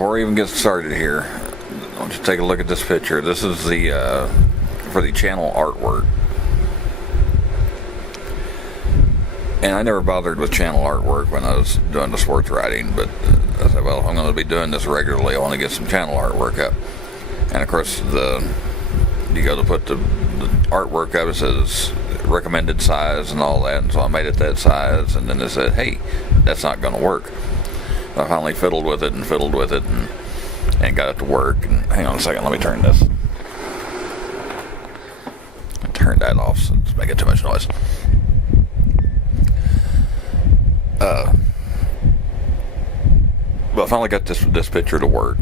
before we even get started here, I want you to take a look at this picture. This is the for the channel artwork. And I never bothered with channel artwork when I was doing the sports writing, but I said, well, if I'm going to be doing this regularly, I want to get some channel artwork up. And of course, you go to put the artwork up, it says recommended size and all that, and so I made it that size, and then they said, hey, that's not going to work. I finally fiddled with it and got it to work. And hang on a second, let me turn this. Turn that off so it's making too much noise. Well, I finally got this picture to work,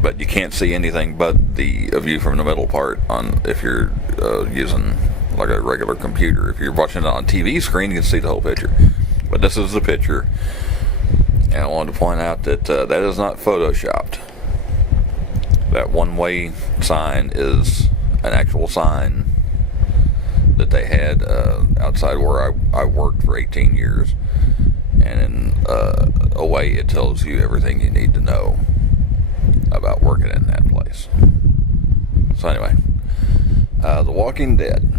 but you can't see anything but the view from the middle part on if you're using like a regular computer. If you're watching it on a TV screen, you can see the whole picture. But this is the picture, and I wanted to point out that that is not photoshopped. That one-way sign is an actual sign that they had outside where I worked for 18 years. And in a way, it tells you everything you need to know about working in that place. So anyway, The Walking Dead,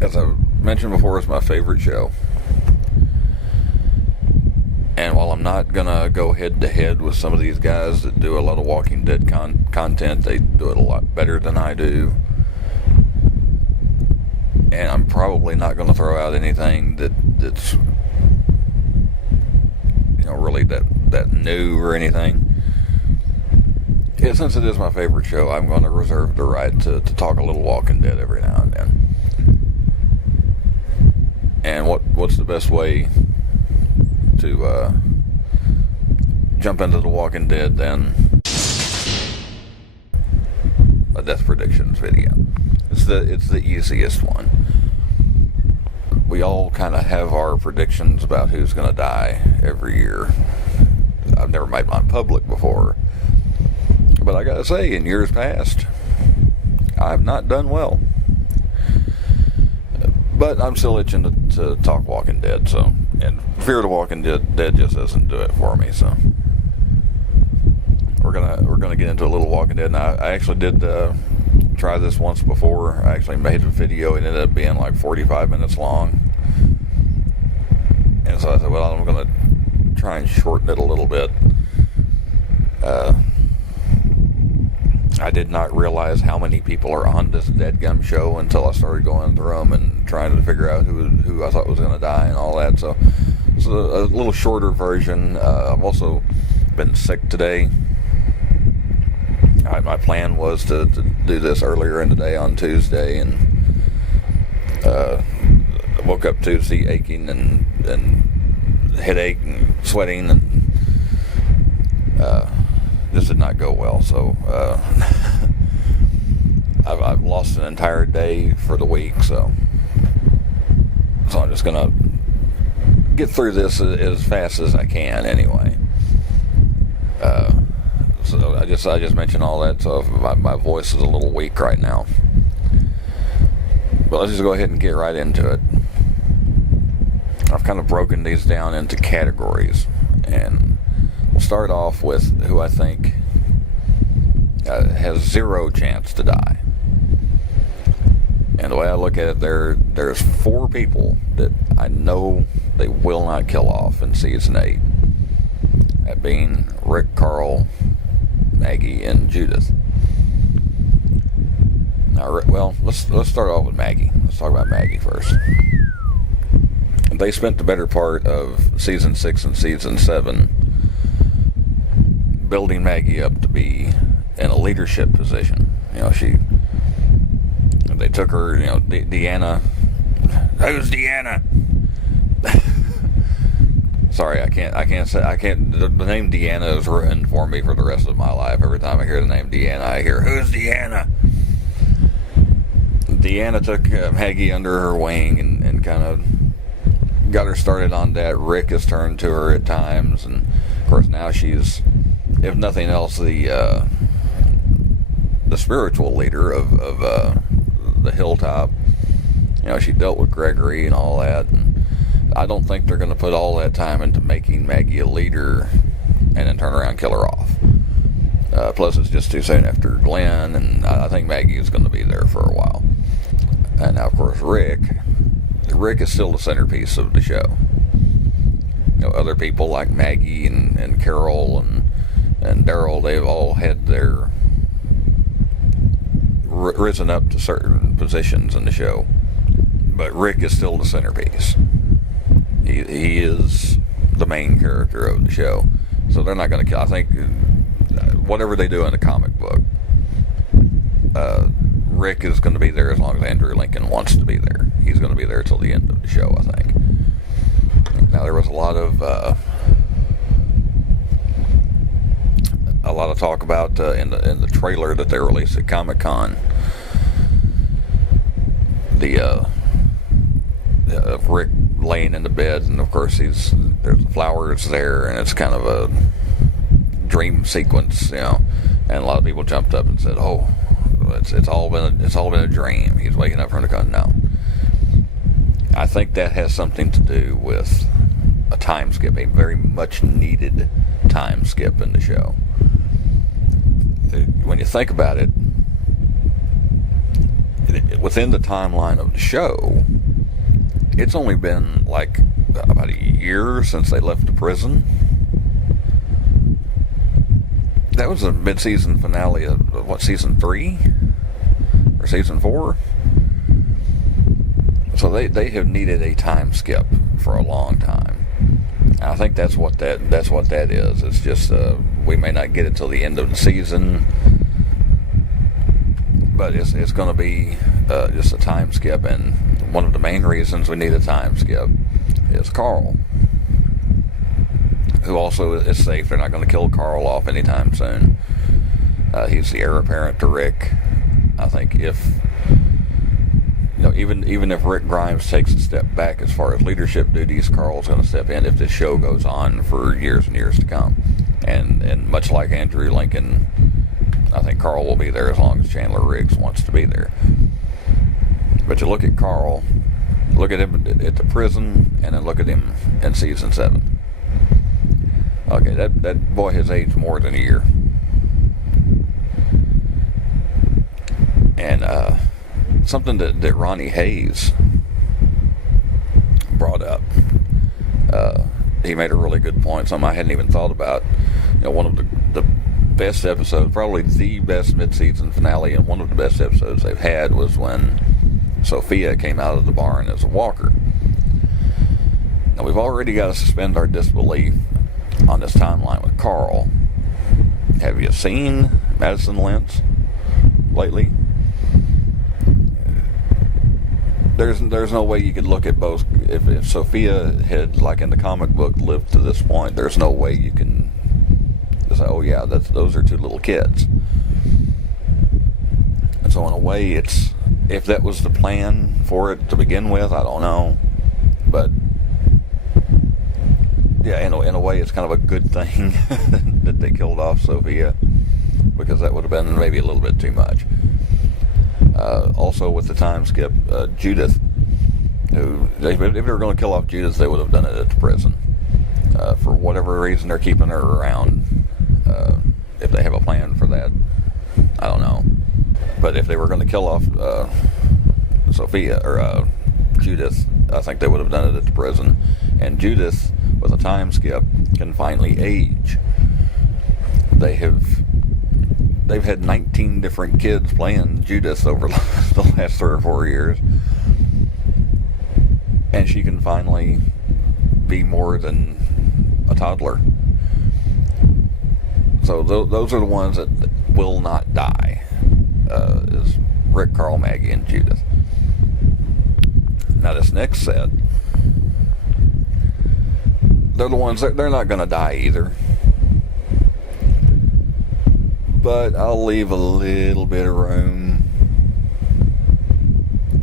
as I mentioned before, is my favorite show. And while I'm not gonna go head to head with some of these guys that do a lot of Walking Dead content, they do it a lot better than I do. And I'm probably not going to throw out anything that's really that new or anything. Yeah, since it is my favorite show, I'm going to reserve the right to talk a little Walking Dead every now and then. And what's the best way to jump into The Walking Dead than a death predictions video? It's the easiest one. We all kind of have our predictions about who's going to die every year. I've never made mine public before, but I gotta say, in years past, I've not done well. But I'm still itching to talk Walking Dead, so, and Fear of the Walking Dead just doesn't do it for me. So we're gonna get into a little Walking Dead. Now, I actually did try this once before. I actually made a video. It ended up being like 45 minutes long, and so I said, well, I'm going to try and shorten it a little bit. I did not realize how many people are on this Deadgum show until I started going through them and trying to figure out who I thought was going to die and all that. So it's a little shorter version. I've also been sick today. My plan was to do this earlier in the day on Tuesday, and woke up Tuesday aching and headache and sweating, and this did not go well. So I've lost an entire day for the week. So I'm just gonna get through this as fast as I can anyway. So I just mentioned all that, so my voice is a little weak right now. But let's just go ahead and get right into it. I've kind of broken these down into categories, and we'll start off with who I think has zero chance to die. And the way I look at it, there's 4 people that I know they will not kill off in season 8. That being Rick, Carl, Maggie, and Judith. Now, well, let's start off with Maggie. Let's talk about Maggie first. They spent the better part of season 6 and season 7 building Maggie up to be in a leadership position. They took her, Deanna. Who's Deanna? Sorry, I can't say. The name Deanna is ruined for me for the rest of my life. Every time I hear the name Deanna, I hear, who's Deanna? Deanna took Maggie under her wing and kind of got her started on that. Rick has turned to her at times, and of course now she's, if nothing else, the spiritual leader of the Hilltop. She dealt with Gregory and all that, and I don't think they're going to put all that time into making Maggie a leader and then turn around and kill her off. Plus, it's just too soon after Glenn, and I think Maggie is going to be there for a while. And now, of course, Rick is still the centerpiece of the show. Other people like Maggie and Carol and Daryl, they've all had their risen up to certain positions in the show, but Rick is still the centerpiece. He is the main character of the show, so they're not going to kill. I think whatever they do in the comic book, Rick is going to be there as long as Andrew Lincoln wants to be there. He's going to be there till the end of the show, I think. Now, there was a lot of talk about in the trailer that they released at Comic-Con, of Rick laying in the bed, and of course there's flowers there, and it's kind of a dream sequence, and a lot of people jumped up and said, "Oh, it's all been a dream. He's waking up from the gun." No, I think that has something to do with a time skip, a very much needed time skip in the show. When you think about it, within the timeline of the show, it's only been like about a year since they left the prison. That was the mid-season finale of what, season 3 or season 4? So they have needed a time skip for a long time. I think that's what that is. It's just we may not get it till the end of the season, but it's going to be just a time skip. And one of the main reasons we need a time skip is Carl, who also is safe. They're not going to kill Carl off anytime soon. He's the heir apparent to Rick. I think even if Rick Grimes takes a step back as far as leadership duties, Carl's going to step in if this show goes on for years and years to come. And much like Andrew Lincoln, I think Carl will be there as long as Chandler Riggs wants to be there. But you look at Carl, look at him at the prison, and then look at him in season 7. Okay, that boy has aged more than a year. And something that Ronnie Hayes brought up, he made a really good point, something I hadn't even thought about. One of the best episodes, probably the best mid-season finale, and one of the best episodes they've had was when Sophia came out of the barn as a walker. Now, we've already got to suspend our disbelief on this timeline with Carl. Have you seen Madison Lentz lately? There's no way you could look at both. If Sophia had, like in the comic book, lived to this point, there's no way you can say, "Oh yeah, those are two little kids." And so in a way, if that was the plan for it to begin with, I don't know, but yeah, in a way, it's kind of a good thing that they killed off Sophia, because that would have been maybe a little bit too much. Also, with the time skip, Judith, if they were going to kill off Judith, they would have done it at the prison. For whatever reason, they're keeping her around. If they have a plan for that, I don't know. But if they were going to kill off Sophia or Judith, I think they would have done it at the prison. And Judith, with a time skip, can finally age. They've had 19 different kids playing Judith over the last 3 or 4 years. And she can finally be more than a toddler. So those are the ones that will not die, is Rick, Carl, Maggie, and Judith. Now this next set, they're the ones that they're not going to die either. But I'll leave a little bit of room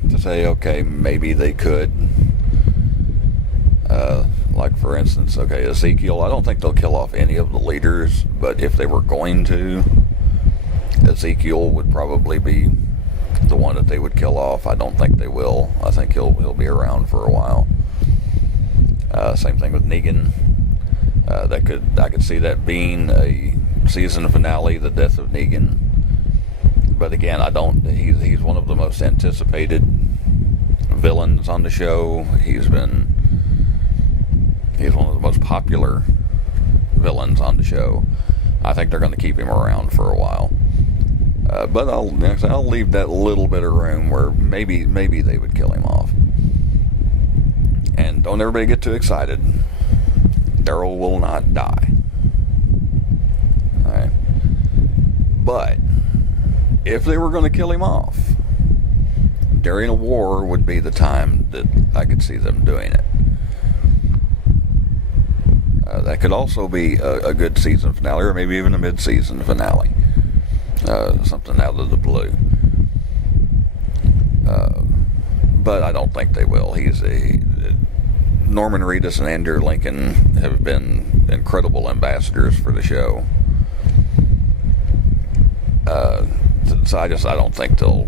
to say, okay, maybe they could. Like, for instance, okay, Ezekiel, I don't think they'll kill off any of the leaders, but if they were going to, Ezekiel would probably be the one that they would kill off. I don't think they will. I think he'll be around for a while. Same thing with Negan. I could see that being a season finale, the death of Negan. But again, I don't. He's one of the most anticipated villains on the show. He's one of the most popular villains on the show. I think they're going to keep him around for a while. But I'll leave that little bit of room where maybe they would kill him off. And don't everybody get too excited. Daryl will not die. Alright. But if they were going to kill him off, during a war would be the time that I could see them doing it. That could also be a good season finale, or maybe even a mid-season finale. Something out of the blue. But I don't think they will. Norman Reedus and Andrew Lincoln have been incredible ambassadors for the show. So I don't think they'll.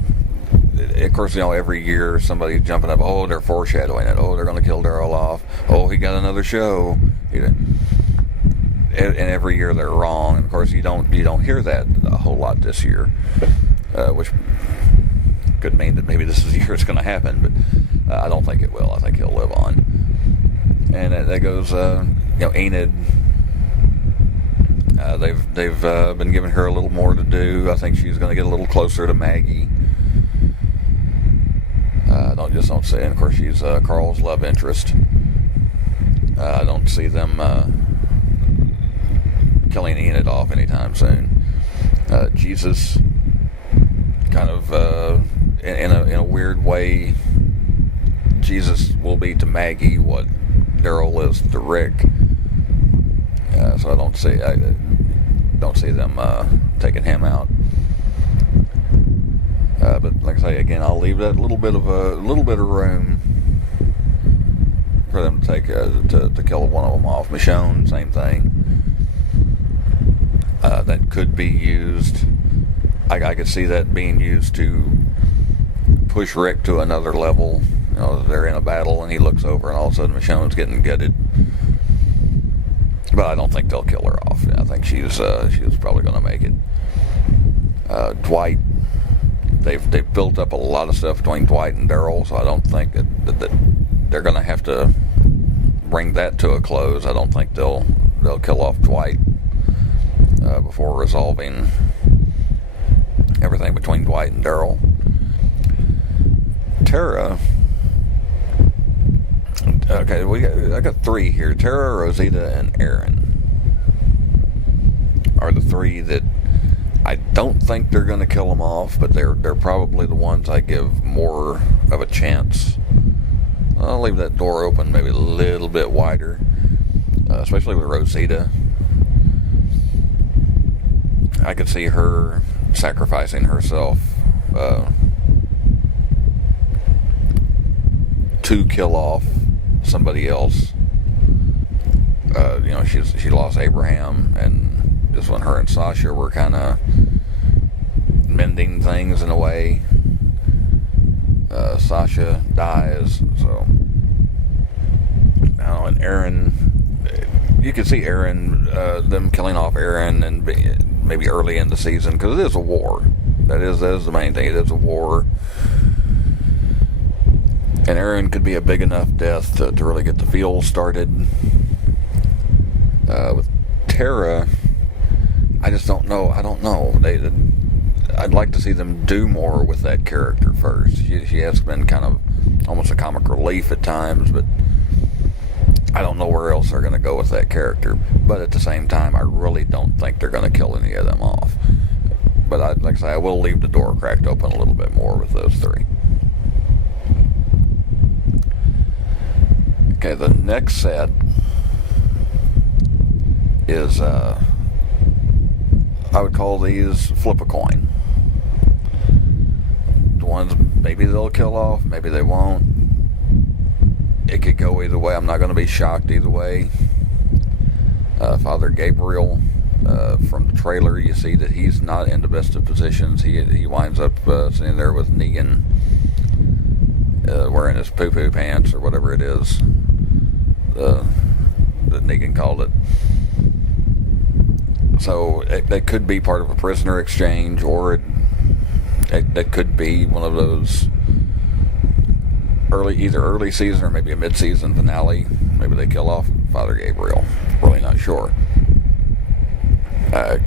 Of course, every year somebody's jumping up. Oh, they're foreshadowing it. Oh, they're going to kill Daryl off. Oh, he got another show. And every year they're wrong. And of course, you don't hear that a whole lot this year, which could mean that maybe this is the year it's going to happen. But I don't think it will. I think he'll live on. And that goes, Enid. They've been giving her a little more to do. I think she's going to get a little closer to Maggie. Don't say. And of course, she's Carl's love interest. I don't see them killing Enid off anytime soon. Jesus, kind of in a weird way, Jesus will be to Maggie what Daryl is to Rick. So I don't see them taking him out. But like I say again, I'll leave that little bit of room for them to take to kill one of them off. Michonne, same thing. That could be used. I could see that being used to push Rick to another level. They're in a battle and he looks over and all of a sudden Michonne's getting gutted. But I don't think they'll kill her off. I think she's probably going to make it. Dwight, they've built up a lot of stuff between Dwight and Daryl, so I don't think that they're going to have to bring that to a close. I don't think they'll kill off Dwight before resolving everything between Dwight and Daryl. Tara. Okay, I got three here. Tara, Rosita, and Aaron are the three that I don't think they're going to kill them off, but they're probably the ones I give more of a chance. I'll leave that door open maybe a little bit wider, especially with Rosita. I could see her sacrificing herself to kill off somebody else. She lost Abraham, and just when her and Sasha were kind of mending things in a way, Sasha dies. So now, and Aaron, you could see Aaron, them killing off Aaron, and maybe early in the season, because it is a war. That is the main thing. It is a war. And Aaron could be a big enough death to really get the feels started. With Tara, I just don't know. I don't know. I'd like to see them do more with that character first. She has been kind of almost a comic relief at times, but I don't know where else they're going to go with that character. But at the same time, I really don't think they're going to kill any of them off. But like I say, I will leave the door cracked open a little bit more with those three. Okay, the next set is, I would call these flip a coin. The ones maybe they'll kill off, maybe they won't. It could go either way. I'm not going to be shocked either way. Father Gabriel, from the trailer, you see that he's not in the best of positions. He winds up sitting there with Negan, wearing his poo-poo pants or whatever it is that Negan called it. So that could be part of a prisoner exchange, or that could be one of those either early season or maybe a mid-season finale. Maybe they kill off Father Gabriel. Really not sure.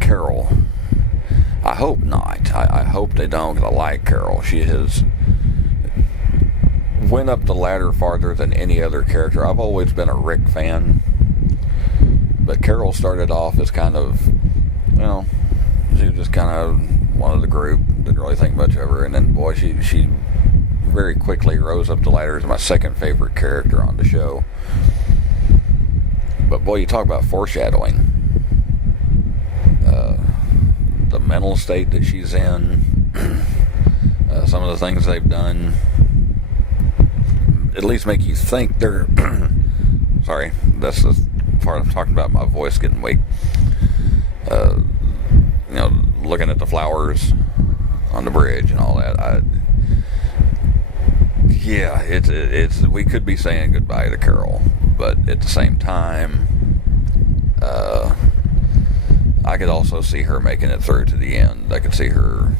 Carol. I hope not. I hope they don't, because I like Carol. She has went up the ladder farther than any other character. I've always been a Rick fan, but Carol started off as kind of, she was just kind of one of the group. Didn't really think much of her, and then boy, she very quickly rose up the ladder as my second favorite character on the show. But boy, you talk about foreshadowing. The mental state that she's in, some of the things they've done, at least make you think they're sorry, that's the part I'm talking about, my voice getting weak. Looking at the flowers on the bridge and all that, it's we could be saying goodbye to Carol, but at the same time, I could also see her making it through to the end. I could see her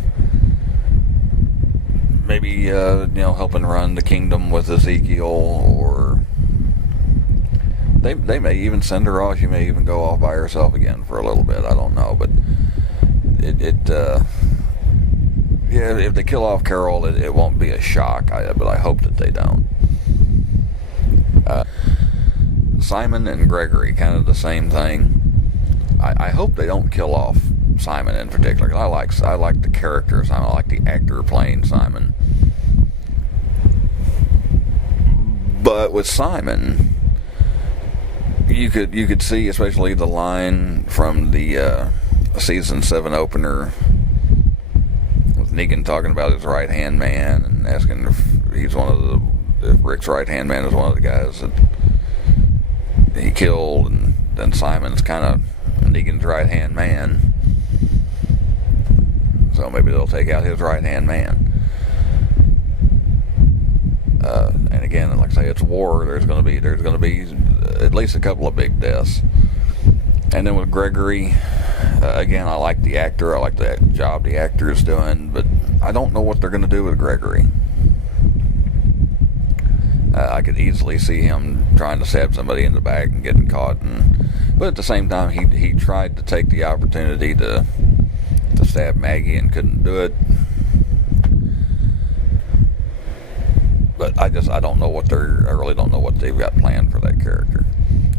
maybe helping run the kingdom with Ezekiel, or they may even send her off. She may even go off by herself again for a little bit. I don't know, but if they kill off Carol, it won't be a shock. But I hope that they don't. Simon and Gregory, kind of the same thing. I hope they don't kill off Simon in particular, because I like the character Simon. I like the actor playing Simon. But with Simon, you could see, especially the line from the season 7 opener with Negan talking about his right hand man and asking if Rick's right hand man is one of the guys that he killed, and then Simon's kind of Negan's right hand man. So maybe they'll take out his right hand man. And again, like I say, it's war. There's going to be at least a couple of big deaths. And then with Gregory, again, I like the actor. I like the job the actor is doing, but I don't know what they're going to do with Gregory. I could easily see him trying to stab somebody in the back and getting caught, but at the same time, he tried to take the opportunity to stab Maggie and couldn't do it. But I don't know I really don't know what they've got planned for that character.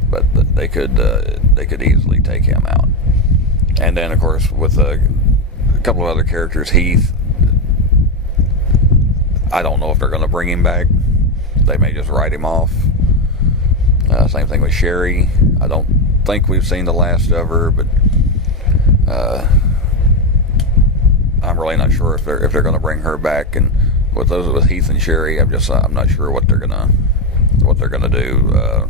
But they could easily take him out. And then, of course, with a couple of other characters, Heath, I don't know if they're going to bring him back. They may just write him off. Same thing with Sherry. I don't think we've seen the last of her, but I'm really not sure if they're going to bring her back. And with Heath and Sherry, I'm not sure what they're gonna do.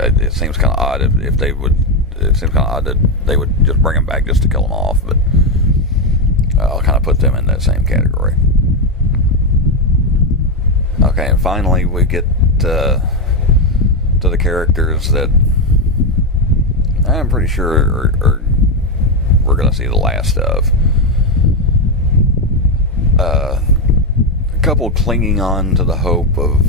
It seems kind of odd if they would. It seems kind of odd that they would just bring them back just to kill them off. But I'll kind of put them in that same category. Okay, and finally we get to the characters that I'm pretty sure we're going to see the last of. A couple clinging on to the hope of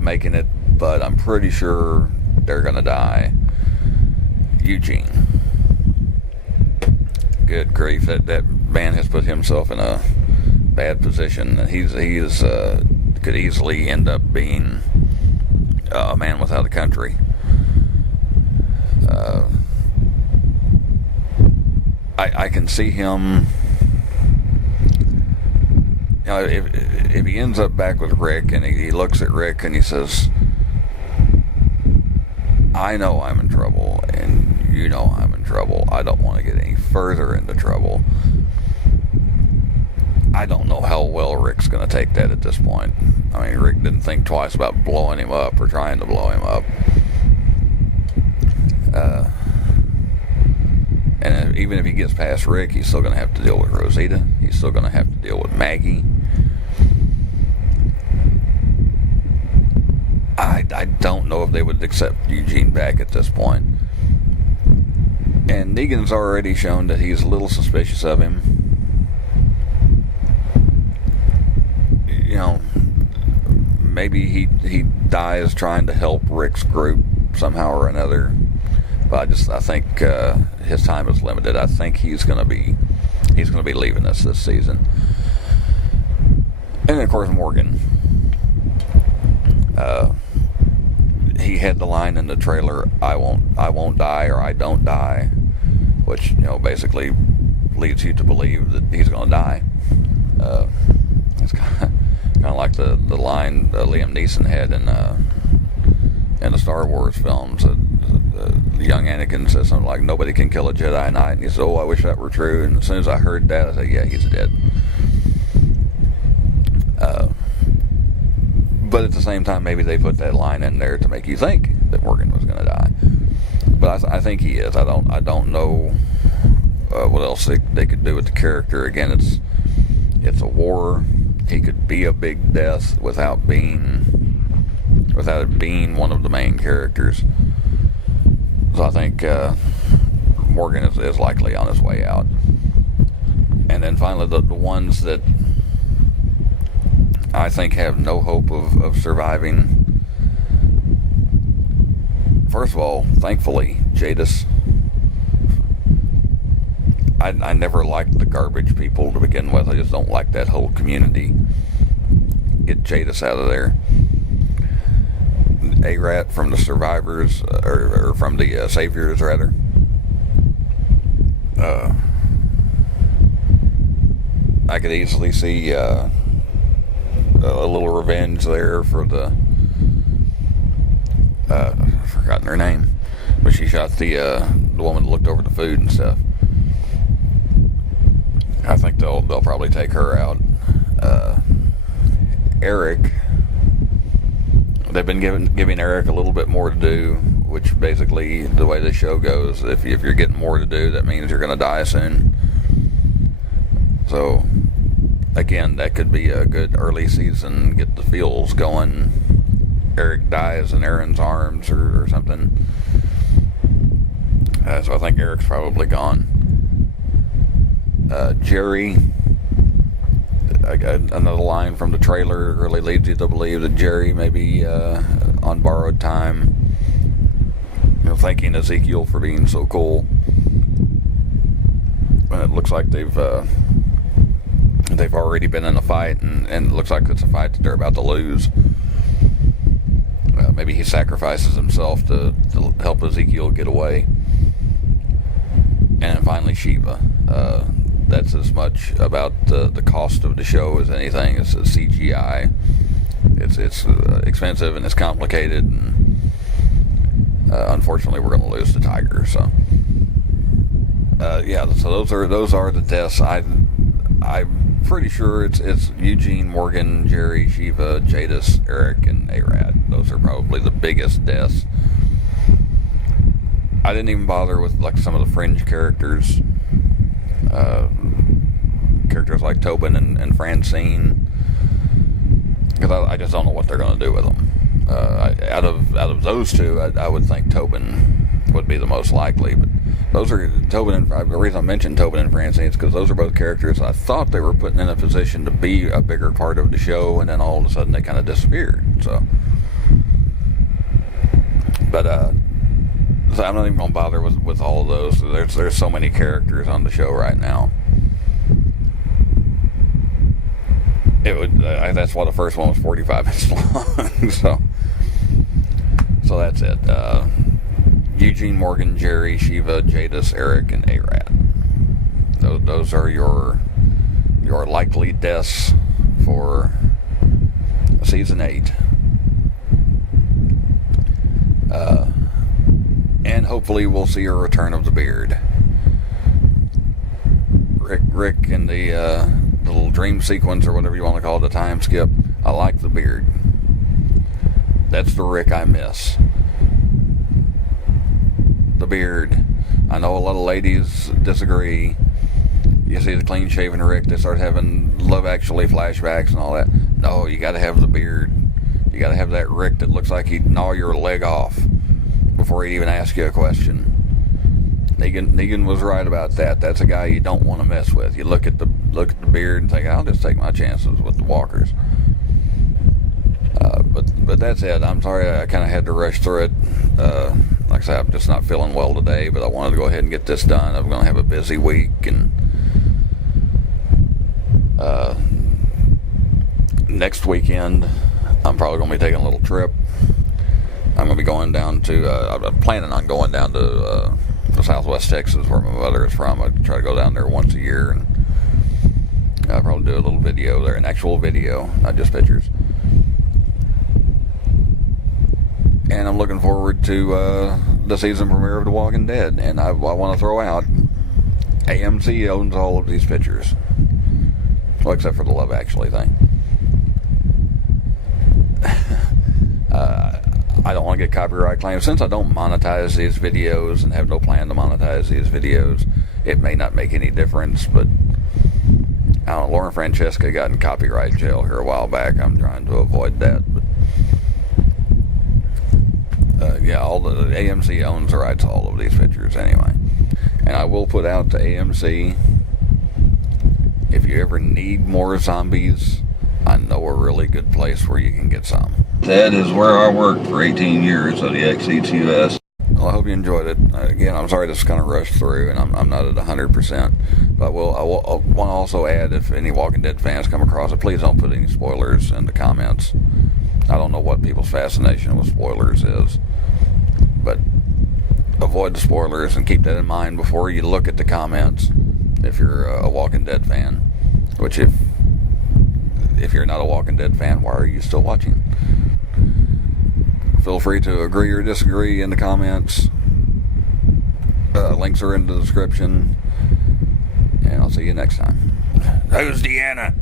making it, but I'm pretty sure they're going to die. Eugene. Good grief, that man has put himself in a bad position. He could easily end up being a man without a country. I can see him. If he ends up back with Rick and he looks at Rick and he says, "I know I'm in trouble, and you know I'm in trouble. I don't want to get any further into trouble." I don't know how well Rick's going to take that at this point. I mean, Rick didn't think twice about blowing him up or trying to blow him up. And even if he gets past Rick, he's still going to have to deal with Rosita. He's still going to have to deal with Maggie. I don't know if they would accept Eugene back at this point. And Negan's already shown that he's a little suspicious of him. You know, maybe he dies trying to help Rick's group somehow or another. But I think his time is limited. I think he's gonna be leaving us this season. And then, of course, Morgan. He had the line in the trailer, I won't die, or I don't die, which, basically leads you to believe that he's going to die. It's kind of like the line Liam Neeson had in the Star Wars films. The young Anakin says something like, nobody can kill a Jedi at night. And he says, oh, I wish that were true. And as soon as I heard that, I said, yeah, he's dead. But at the same time, maybe they put that line in there to make you think that Morgan was going to die. But I think he is. I don't know what else they could do with the character. Again, it's a war. He could be a big death without it being one of the main characters. So I think Morgan is likely on his way out. And then finally, the ones that I think have no hope of surviving. First of all, thankfully, Jadis. I never liked the garbage people to begin with. I just don't like that whole community. Get Jadis out of there. A-Rat from the survivors, or from the saviors, rather. I could easily see a little revenge there for the I've forgotten her name, but she shot the woman that looked over the food and stuff. I think they'll probably take her out. Eric, they've been giving Eric a little bit more to do, which basically, the way the show goes, if you're getting more to do, that means you're going to die soon. So again, that could be a good early season, get the feels going. Eric dies in Aaron's arms or something. So I think Eric's probably gone. Jerry, another line from the trailer really leads you to believe that Jerry may be on borrowed time. Thanking Ezekiel for being so cool. And it looks like they've already been in a fight, and it looks like it's a fight that they're about to lose. Maybe he sacrifices himself to help Ezekiel get away. And then finally Shiva. That's as much about the cost of the show as anything. It's a CGI. It's expensive and it's complicated, and unfortunately we're going to lose the tiger. So so those are the deaths. I'm pretty sure it's Eugene, Morgan, Jerry, Shiva, Jadis, Eric, and A-Rat. Those are probably the biggest deaths. I didn't even bother with like some of the fringe characters. Characters like Tobin and Francine, because I just don't know what they're going to do with them. Out of those two, I would think Tobin would be the most likely, but those are Tobin and the reason I mentioned Tobin and Francine is because those are both characters I thought they were putting in a position to be a bigger part of the show, and then all of a sudden they kind of disappeared. So I'm not even going to bother with all of those. There's so many characters on the show right now. That's why the first one was 45 minutes long. So that's it. Eugene, Morgan, Jerry, Shiva, Jadis, Eric, and A-Rat. Those are your likely deaths for season 8. And hopefully we'll see a return of the beard. Rick and the little dream sequence, or whatever you want to call it, the time skip. I like the beard. That's the Rick I miss. The beard. I know a lot of ladies disagree. You see the clean shaven Rick, they start having Love Actually flashbacks and all that. No, you got to have the beard. You got to have that Rick that looks like he'd gnaw your leg off before he'd even ask you a question. Negan was right about that. That's a guy you don't want to mess with. You look at the beard and think, I'll just take my chances with the walkers. But that's it. I'm sorry I kind of had to rush through it. Like I said, I'm just not feeling well today, but I wanted to go ahead and get this done. I'm going to have a busy week, and next weekend I'm probably going to be taking a little trip. I'm going to be going down to, I'm planning on going down to Southwest Texas, where my mother is from. I try to go down there once a year, and I'll probably do a little video there, an actual video, not just pictures. And I'm looking forward to the season premiere of The Walking Dead. And I want to throw out, AMC owns all of these pictures. Well, except for the Love Actually thing. I don't want to get copyright claims. Since I don't monetize these videos and have no plan to monetize these videos, it may not make any difference. But I don't know, Lauren Francesca got in copyright jail here a while back. I'm trying to avoid that. But yeah, all the AMC owns the rights to all of these pictures anyway. And I will put out to AMC, if you ever need more zombies, I know a really good place where you can get some. That is where I worked for 18 years at the XE2S. Well, I hope you enjoyed it. Again, I'm sorry this kind of rushed through, and I'm not at 100%. But I want to also add, if any Walking Dead fans come across it, please don't put any spoilers in the comments. I don't know what people's fascination with spoilers is, but avoid the spoilers and keep that in mind before you look at the comments if you're a Walking Dead fan. Which, if you're not a Walking Dead fan, why are you still watching? Feel free to agree or disagree in the comments. Links are in the description, and I'll see you next time. Who's Deanna?